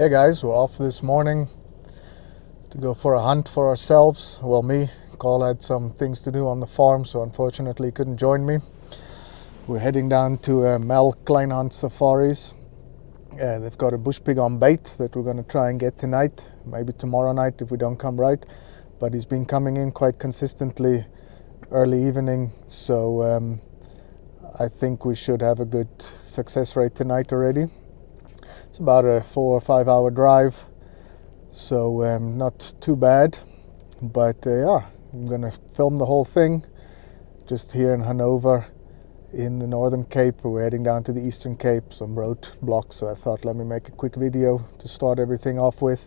Hey guys, we're off this morning to go for a hunt for ourselves. Well, me, Carl had some things to do on the farm, so unfortunately he couldn't join me. We're heading down to Mel Kleinhans Safaris. They've got a bushpig on bait that we're going to try and get tonight, maybe tomorrow night if we don't come right. But he's been coming in quite consistently early evening, so I think we should have a good success rate tonight already. It's about a 4 or 5 hour drive, so not too bad. But yeah, I'm gonna film the whole thing just here in Hanover in the Northern Cape. We're heading down to the Eastern Cape, some road blocks, so I thought let me make a quick video to start everything off with.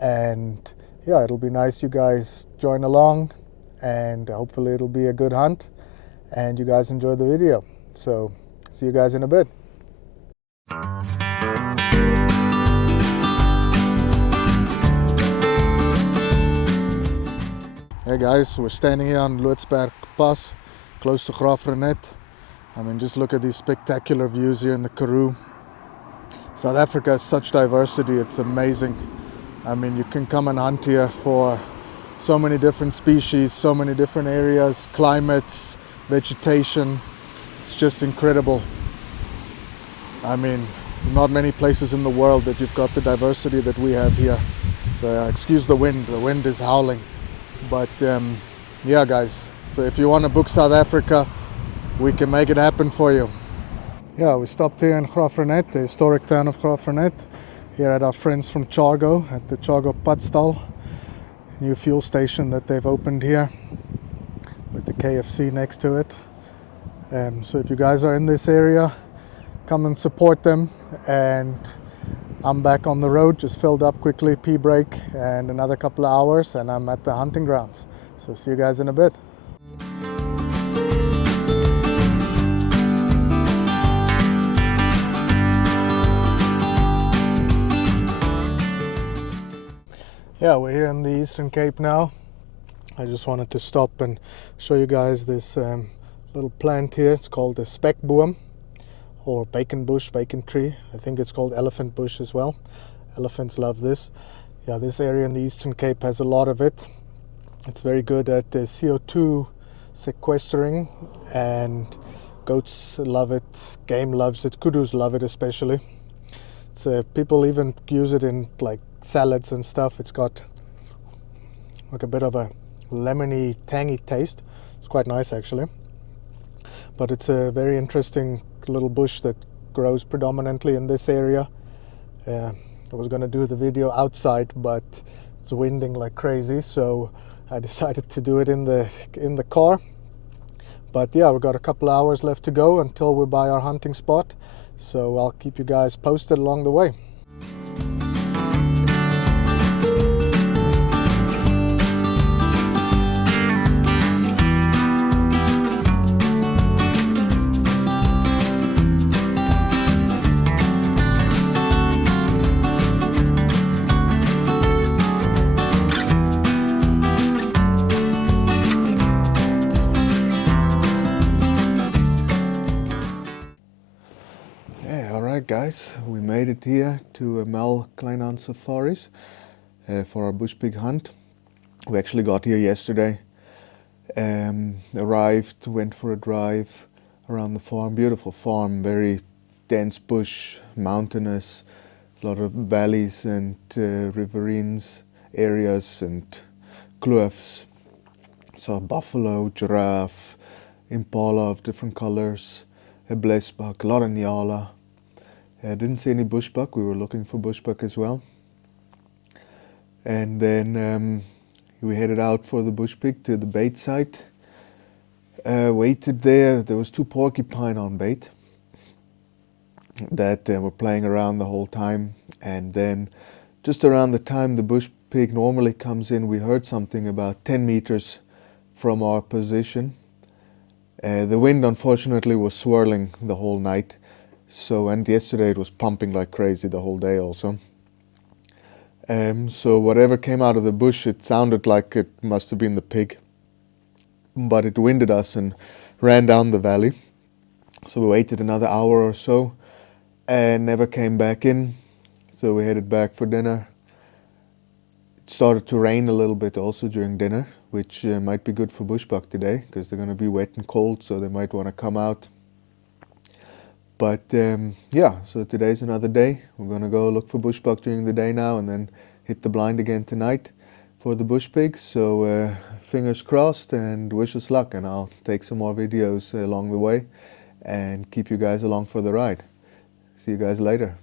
And yeah, it'll be nice you guys join along, and hopefully it'll be a good hunt and you guys enjoy the video. So see you guys in a bit. Hey guys, we're standing here on Loodsberg Pass, close to Graaff-Reinet. I mean, just look at these spectacular views here in the Karoo. South Africa has such diversity, it's amazing. I mean, you can come and hunt here for so many different species, so many different areas, climates, vegetation. It's just incredible. I mean, there's not many places in the world that you've got the diversity that we have here. So, excuse the wind is howling. But yeah guys, so if you want to book South Africa, we can make it happen for you. Yeah, we stopped here in Graaff-Reinet, the historic town of Graaff-Reinet, here at our friends from Chargo, at the Chargo Padstal, new fuel station that they've opened here with the KFC next to it. So if you guys are in this area, come and support them. And I'm back on the road, just filled up quickly, pee break, and another couple of hours, and I'm at the hunting grounds. So see you guys in a bit. Yeah, we're here in the Eastern Cape now. I just wanted to stop and show you guys this little plant here. It's called the spekboom, or bacon bush, bacon tree. I think it's called elephant bush as well. Elephants love this. Yeah, this area in the Eastern Cape has a lot of it. It's very good at CO2 sequestering, and goats love it, game loves it, kudus love it especially. It's, people even use it in like salads and stuff. It's got like a bit of a lemony, tangy taste. It's quite nice actually. But it's a very interesting little bush that grows predominantly in this area. I was going to do the video outside, but it's winding like crazy, so I decided to do it in the car. But yeah, we've got a couple hours left to go until we're by our hunting spot, so I'll keep you guys posted along the way. Guys, we made it here to Mel Kleinhans Safaris for our bushpig hunt. We actually got here yesterday, arrived, went for a drive around the farm. Beautiful farm, very dense bush, mountainous, a lot of valleys and riverines areas and kloofs. So buffalo, giraffe, impala of different colors, a blesbok, a lot of nyala. I didn't see any bushbuck. We were looking for bushbuck as well. And then we headed out for the bushpig to the bait site. Waited there. There was 2 porcupine on bait that were playing around the whole time. And then just around the time the bushpig normally comes in, we heard something about 10 meters from our position. The wind unfortunately was swirling the whole night. So, and yesterday it was pumping like crazy the whole day also. So whatever came out of the bush, it sounded like it must have been the pig. But it winded us and ran down the valley. So we waited another hour or so and never came back in. so we headed back for dinner. It started to rain a little bit also during dinner, which might be good for bushbuck today because they're going to be wet and cold, so they might want to come out. But yeah, so today's another day. We're going to go look for bushbuck during the day now and then hit the blind again tonight for the bushpig. So fingers crossed and wish us luck, and I'll take some more videos along the way and keep you guys along for the ride. See you guys later.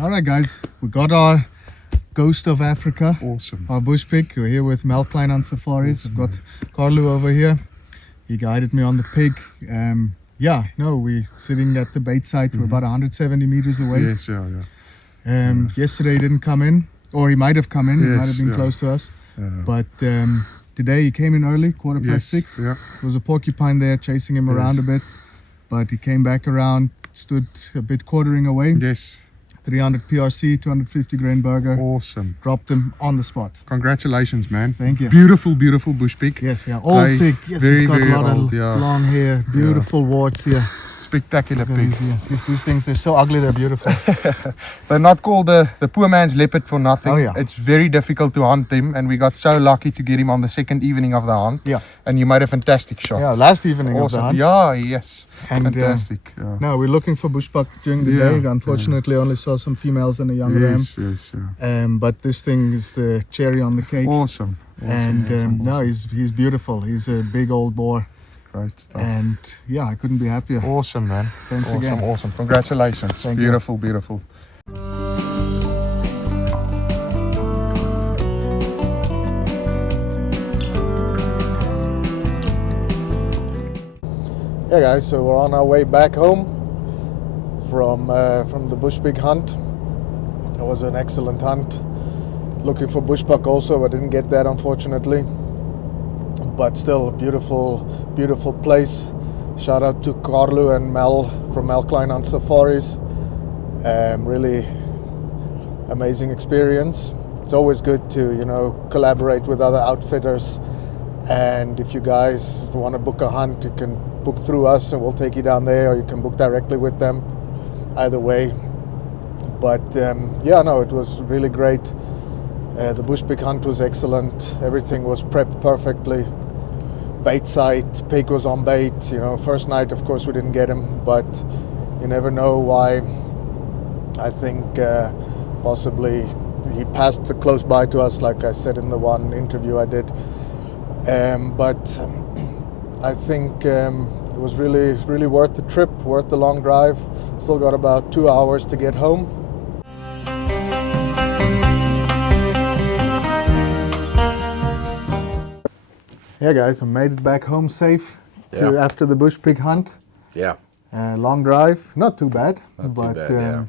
All right, guys, we got our ghost of Africa. Awesome. Our bushpig. We're here with Mel Kleinhans Safari. Awesome. We've got Karoo over here. He guided me on the pig. Yeah, no, we're sitting at the bait site. We're about 170 meters away. Yes, yeah. Yesterday he didn't come in, or he might have come in. He Yes, might have been yeah. close to us. But today he came in early, 6:15. Yeah. There was a porcupine there chasing him around a bit, but he came back around, stood a bit quartering away. Yes. 300 PRC, 250 grain burger. Awesome. Dropped him on the spot. Congratulations, man. Thank you. Beautiful, beautiful bushpig. Yes, yeah. Old pig. Yes, very, he's got very a lot old, of yeah. long hair. Beautiful warts here. Spectacular Look at pig. these, yes. These things, they're so ugly, they're beautiful. They're not called the poor man's leopard for nothing. Oh, yeah. It's very difficult to hunt them, and we got so lucky to get him on the second evening of the hunt. Yeah. And you made a fantastic shot. Yeah, last evening of the Awesome. hunt. Yeah, yes. And, fantastic. Yeah. No, we're looking for bushbuck during the Yeah, day. Unfortunately, only saw some females and a young ram. Yes, yeah. But this thing is the cherry on the cake. Awesome. And no, he's beautiful. He's a big old boar. Great stuff. And yeah, I couldn't be happier. Awesome, man. Thanks awesome, again. Awesome. Congratulations. Thank you. Beautiful, beautiful. Yeah, guys, so we're on our way back home from the bushpig hunt. It was an excellent hunt. Looking for bushbuck also, I didn't get that unfortunately. But still a beautiful, beautiful place. Shout out to Karoo and Mel from Mel Kleinhans Safaris. Really amazing experience. It's always good to, collaborate with other outfitters. And if you guys want to book a hunt, you can book through us and we'll take you down there, or you can book directly with them. Either way. But yeah, no, it was really great. The bushpig hunt was excellent. Everything was prepped perfectly. Bait site, pig was on bait. First night, of course, we didn't get him, but you never know why. I think possibly he passed close by to us, like I said in the one interview I did. But I think it was really, really worth the trip, worth the long drive. Still got about 2 hours to get home. Yeah, guys, I made it back home safe after the bushpig hunt. Yeah. Long drive, not too bad, Not but too bad, yeah.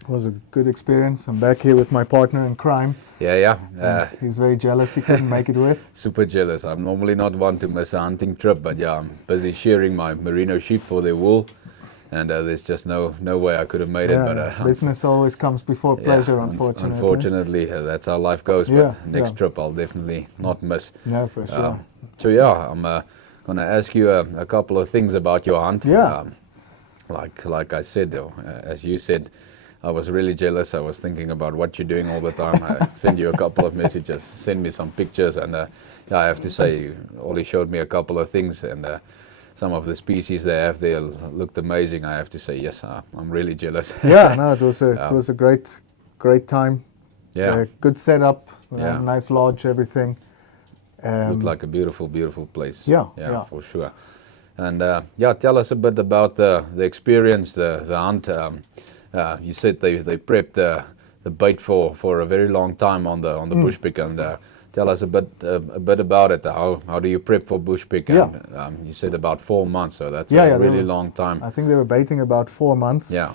it was a good experience. I'm back here with my partner in crime. Yeah. He's very jealous he couldn't make it with. Super jealous. I'm normally not one to miss a hunting trip, but yeah, I'm busy shearing my merino sheep for their wool, and there's just no way I could have made it. But business always comes before pleasure, unfortunately. Unfortunately, that's how life goes. Yeah, But next trip I'll definitely not miss. Yeah, for sure. So yeah, I'm gonna ask you a couple of things about your hunt. Yeah. Like I said, as you said, I was really jealous. I was thinking about what you're doing all the time. I send you a couple of messages, send me some pictures, and yeah, I have to say, Ollie showed me a couple of things, and some of the species they have there looked amazing. I have to say, yes, I'm really jealous. Yeah, no, it was a great time. Yeah. Good setup, Yeah. nice lodge, everything. It looked like a beautiful, beautiful place. Yeah. For sure. And tell us a bit about the experience, the hunt. You said they prepped the bait for a very long time on the bushpig, and tell us a bit about it. How do you prep for bushpig? And you said about 4 months, so that's a really long time. I think they were baiting about 4 months. Yeah,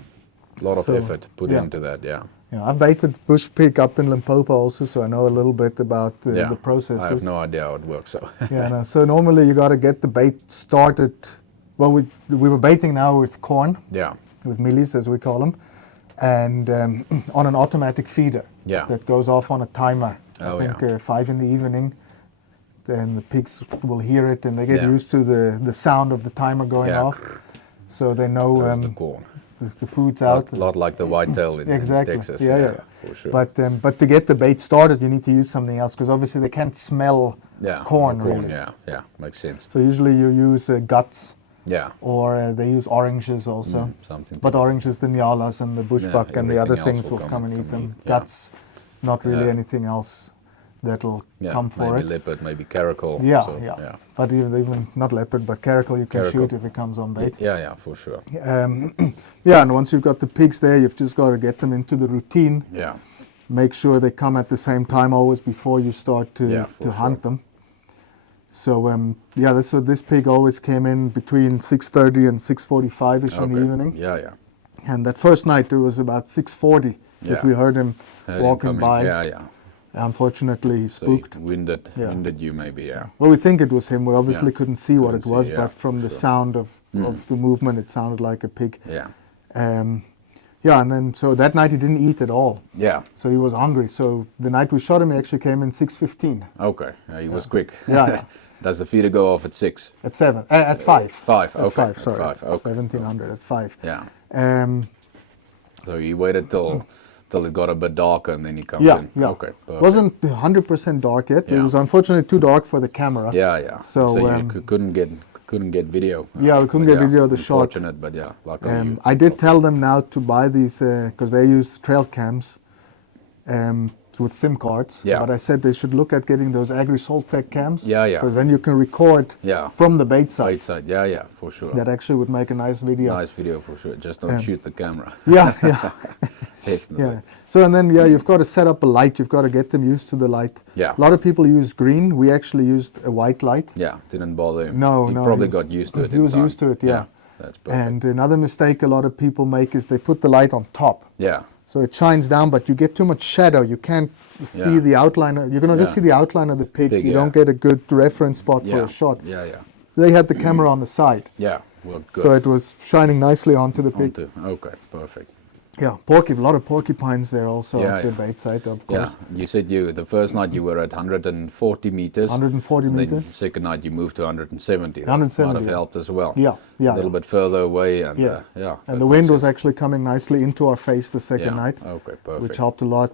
a lot of effort put into that. Yeah. Yeah, I've baited bushpig up in Limpopo also, so I know a little bit about the processes. I have no idea how it works. So so normally you got to get the bait started. Well, we were baiting now with corn. Yeah. With mealies, as we call them, and on an automatic feeder. Yeah. That goes off on a timer. Oh, I think 5 in the evening. Then the pigs will hear it, and they get used to the sound of the timer going off, so they know the corn. The food's out. A lot like the whitetail in Texas. Yeah, for sure. But to get the bait started, you need to use something else, because obviously they can't smell corn. Really. Yeah, makes sense. So usually you use guts. Yeah. Or they use oranges also. Something. But oranges, the nyalas and the bushbuck and the other things will come and eat them. Guts, not really anything else that'll come for maybe it. Leopard, maybe caracal. Yeah. But even not leopard, but caracal you can shoot if it comes on bait. Yeah, for sure. And once you've got the pigs there, you've just got to get them into the routine. Yeah. Make sure they come at the same time always before you start to hunt them. So this pig always came in between 6:30 and 6:45ish in the evening. Yeah. And that first night it was about 6:40 that we heard him walking by. Yeah. Unfortunately, he spooked. So he winded you maybe, yeah. Well, we think it was him. We obviously couldn't see what it was, but from the sure. sound of the movement, it sounded like a pig. Yeah. And then so that night he didn't eat at all. Yeah. So he was hungry. So the night we shot him, he actually came in 6:15. Okay. He was quick. Yeah. Does the feeder go off at 6? At 7. At 5. 5. At Okay. 5. Sorry. 5. Okay. 1700 at 5. Yeah. So he waited till it got a bit darker and then he comes in. Yeah. Okay. Perfect. Wasn't 100% dark yet. Yeah. It was unfortunately too dark for the camera. Yeah. So you couldn't get video. Yeah, we couldn't get video of the shot. Unfortunate, but luckily. I did tell them now to buy these because they use trail cams with SIM cards. Yeah. But I said they should look at getting those Agri-Soltech cams. Yeah. Because then you can record from the bait side. Bait side, yeah, for sure. That actually would make a nice video. Nice video for sure. Just don't shoot the camera. Yeah. Definitely. Yeah. So and then you've got to set up a light. You've got to get them used to the light. Yeah. A lot of people use green. We actually used a white light. Yeah, didn't bother him. No, he no. probably got used to it. He was used to it. Yeah. That's perfect. And another mistake a lot of people make is they put the light on top. Yeah. So it shines down, but you get too much shadow. You can't see the outline. You're going to just see the outline of the pig. You don't get a good reference spot for a shot. Yeah. They had the camera on the side. Yeah, well, good. So it was shining nicely onto the pig. Okay, perfect. Yeah, a lot of porcupines there also at the bait site, of course. Yeah, you said the first night you were at 140 meters. 140 meters. Then the second night you moved to 170. 170. Might have helped as well. Yeah. A little bit further away. And, and the wind was actually coming nicely into our face the second night. Okay, perfect. Which helped a lot.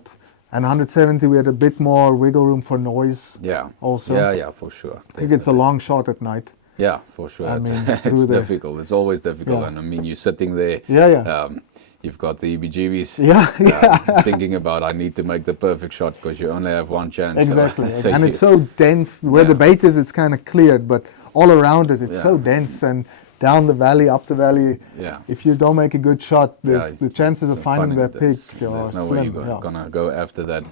And 170, we had a bit more wiggle room for noise. Yeah. Also. Yeah, for sure. I think it's a long shot at night. Yeah, for sure. It's difficult. It's always difficult. And I mean, you're sitting there. You've got the EBGBs. Thinking about, I need to make the perfect shot because you only have one chance. Exactly. And it's so dense. Where the bait is, it's kind of cleared, but all around it, it's so dense. And down the valley, up the valley, if you don't make a good shot, the chances of finding that pig are there's no slim. way you're going to go after that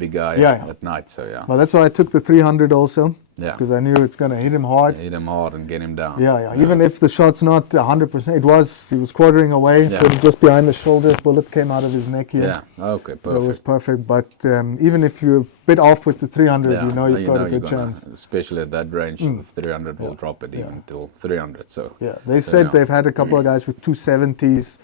big guy at night. So, Well, that's why I took the 300 also. Yeah. Because I knew it's going to hit him hard. Hit him hard and get him down. Yeah. Even if the shot's not 100%, he was quartering away, just behind the shoulder. Bullet came out of his neck here. Yeah, okay, perfect. So it was perfect. But even if you're a bit off with the 300, you know you've got a good chance. Especially at that range, 300 will drop it even till 300. So they said they've had a couple of guys with 270s,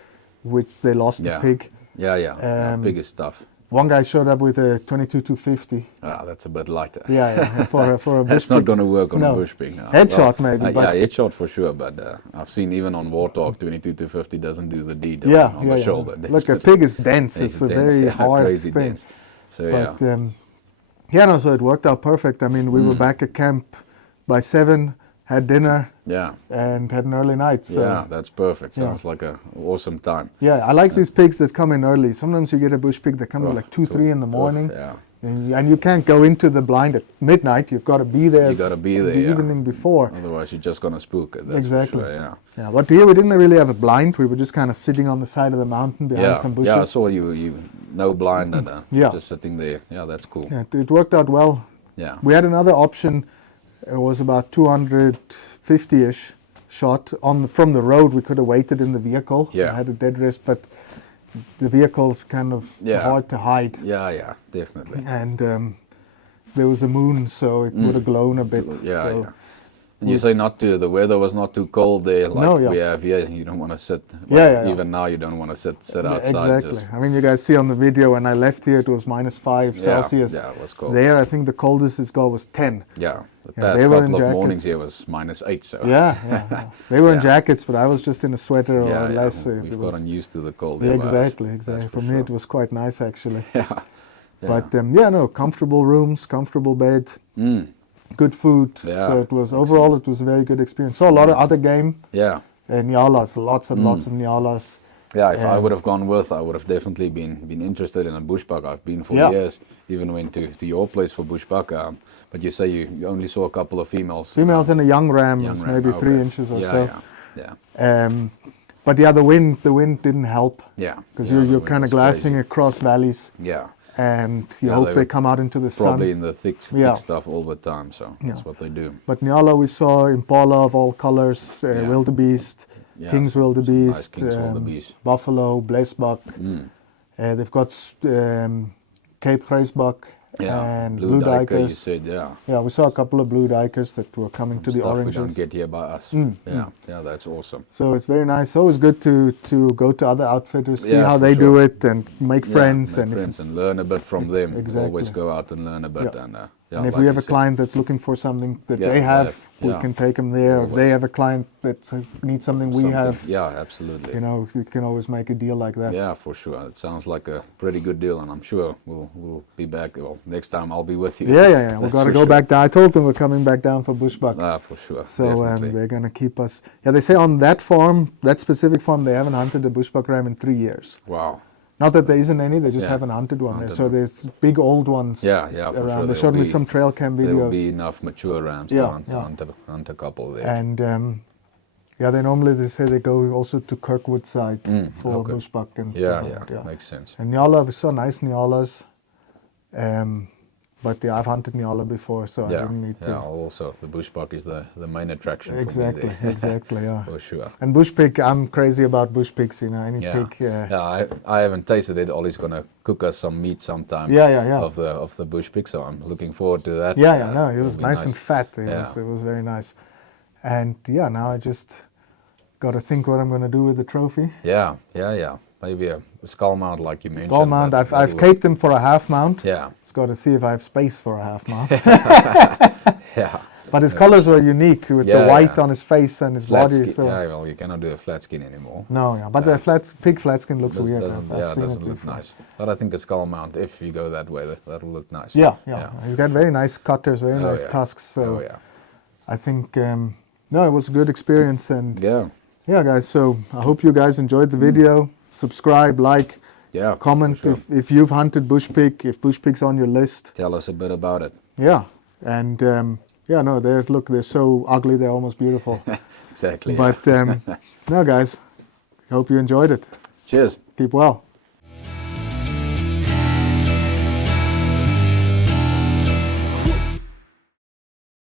which they lost the pig. Yeah, biggest stuff. One guy showed up with a 22-250. That's a bit lighter. Yeah, for a That's not going to work on a bushpig. Headshot maybe. Headshot for sure, but I've seen even on Warthog, 22-250 doesn't do the deed on the shoulder. Look, a pig is dense. It's a very hard crazy thing. Dense. So so it worked out perfect. I mean, we were back at camp by 7, had dinner, and had an early night. So that's perfect. Sounds like an awesome time. Yeah, I like these pigs that come in early. Sometimes you get a bush pig that comes at like 2, 3 in the morning. And you can't go into the blind at midnight. You've got to be there. You got to be there. the Yeah. evening before. Otherwise, you're just gonna spook it. That's Exactly. For sure, yeah. Yeah, but here we didn't really have a blind. We were just kind of sitting on the side of the mountain behind Yeah. some bushes. Yeah. I saw you no blind and Yeah. just sitting there. Yeah, that's cool. Yeah, it worked out well. Yeah. We had another option. It was about 250-ish shot from the road. We could have waited in the vehicle. Yeah. We had a dead rest, but the vehicle's kind of Yeah. hard to hide. Yeah. Yeah. Definitely. And there was a moon, so it would have glown a bit. Yeah. so Yeah. And you say the weather was not too cold there, like No, yeah. we have here. You don't want to sit. Yeah. Even now, you don't want to sit Yeah, outside. exactly. Just, I mean, you guys see on the video when I left here, it was -5 yeah, Celsius. Yeah, it was cold. There, I think the coldest it's got was 10. Yeah. The Yeah, past they were in couple of mornings jackets. here was -8. So Yeah. They were in Yeah. jackets, but I was just in a sweater yeah, or less. We've It was, gotten used to the cold. yeah, here by us. exactly. That's For me, it was quite nice actually. Yeah. Yeah. But comfortable rooms, comfortable bed, good food. Yeah, So it was overall it was a very good experience. Saw a lot of other game, Yeah. nyalas, lots and lots of nyalas. Yeah, if I Um, would have gone with, I would have definitely been interested in a bushbuck. I've been for Yeah. years, even went to your place for bushbuck. But you say you only saw a couple of females. Females and a young ram, Young was ram, maybe 3 okay. inches or Yeah, so. Yeah. But yeah, the wind didn't help Yeah. because Yeah, the you're wind kind of was glassing crazy. across valleys, Yeah. and you Yeah, hope they they were come out into the Probably sun. in the thick Yeah. stuff all the time. So that's what they do. But nyala, we saw impala of all colors, Yeah. wildebeest, Yeah, king's some wildebeest, nice king's wildebeest. buffalo, blesbuck. They've got Cape gracebuck Yeah. and Blue diker, you dikers. said, yeah. Yeah, we saw a couple of blue dikers that were coming to the Stuff we oranges. don't get here by us. Yeah. Yeah, that's awesome. So it's very nice. Always good to go to other outfitters, see Yeah, how for they do sure. it, and make friends. Yeah, make and friends and learn a bit from them. Exactly. Always go out and learn a bit. Yeah. And, and if like we have you a said. client that's looking for something that Yeah, they have, we yeah. can take them there. If Always. they have a client that needs something we have, Yeah, absolutely. you know, you can always make a deal like that. Yeah, for sure. It sounds like a pretty good deal, and I'm sure we'll be back. Well, next time I'll be with you. Yeah. We've That's got to for go sure. back down. I told them we're coming back down for bushbuck. For sure. So definitely. they're going to keep us. Yeah, they say on that farm, that specific farm, they haven't hunted a bushbuck ram in 3 years. Wow. Not that there isn't any, they just Yeah, haven't hunted one there. hunted So one. there's big old ones Yeah, for around. sure. They There'll showed me be- some trail cam There will videos. be enough mature rams Yeah, to hunt, yeah. hunt a couple there. And they normally they say they go also to Kirkwood side for okay. bushbuck and yeah, so on. makes sense. And nyala, we saw nice nyalas. But yeah, I've hunted nyala before, so I Yeah, didn't need yeah. to. Also, the bushbuck is the main attraction Exactly, for me there. exactly, yeah. For sure. And bushpig, I'm crazy about bushpigs, you know, any Yeah, pig. I haven't tasted it. Ollie's gonna cook us some meat sometime. Yeah. Of the bush pig, so I'm looking forward to that. No, it it'll was be nice and fat. Yeah. It was very nice. And yeah, now I just got to think what I'm going to do with the trophy. Yeah. Maybe a skull mount, like you mentioned. Skull mount, that- I've that'll- caped him for a half mount. Yeah, It's got to see if I have space for a half mount. yeah. But his colors were unique with the Yeah, white yeah. on his face and his Flat body. skin. So Yeah, well, you cannot do a flat skin anymore. no, yeah. But the pig flat skin looks weird. Doesn't, I've seen doesn't it look before. nice. But I think a skull mount, if you go that way, that'll look nice. Yeah. He's got very nice cutters, very Oh, nice yeah. tusks. So Oh yeah. I think no, it was a good experience. And Yeah. guys. So I hope you guys enjoyed the video. Subscribe, like. Yeah. Comment for sure. if you've hunted bushpig, if bushpig's on your list. Tell us a bit about it. Yeah, and they're so ugly, they're almost beautiful. Exactly. But no, guys, hope you enjoyed it. Cheers. Keep well.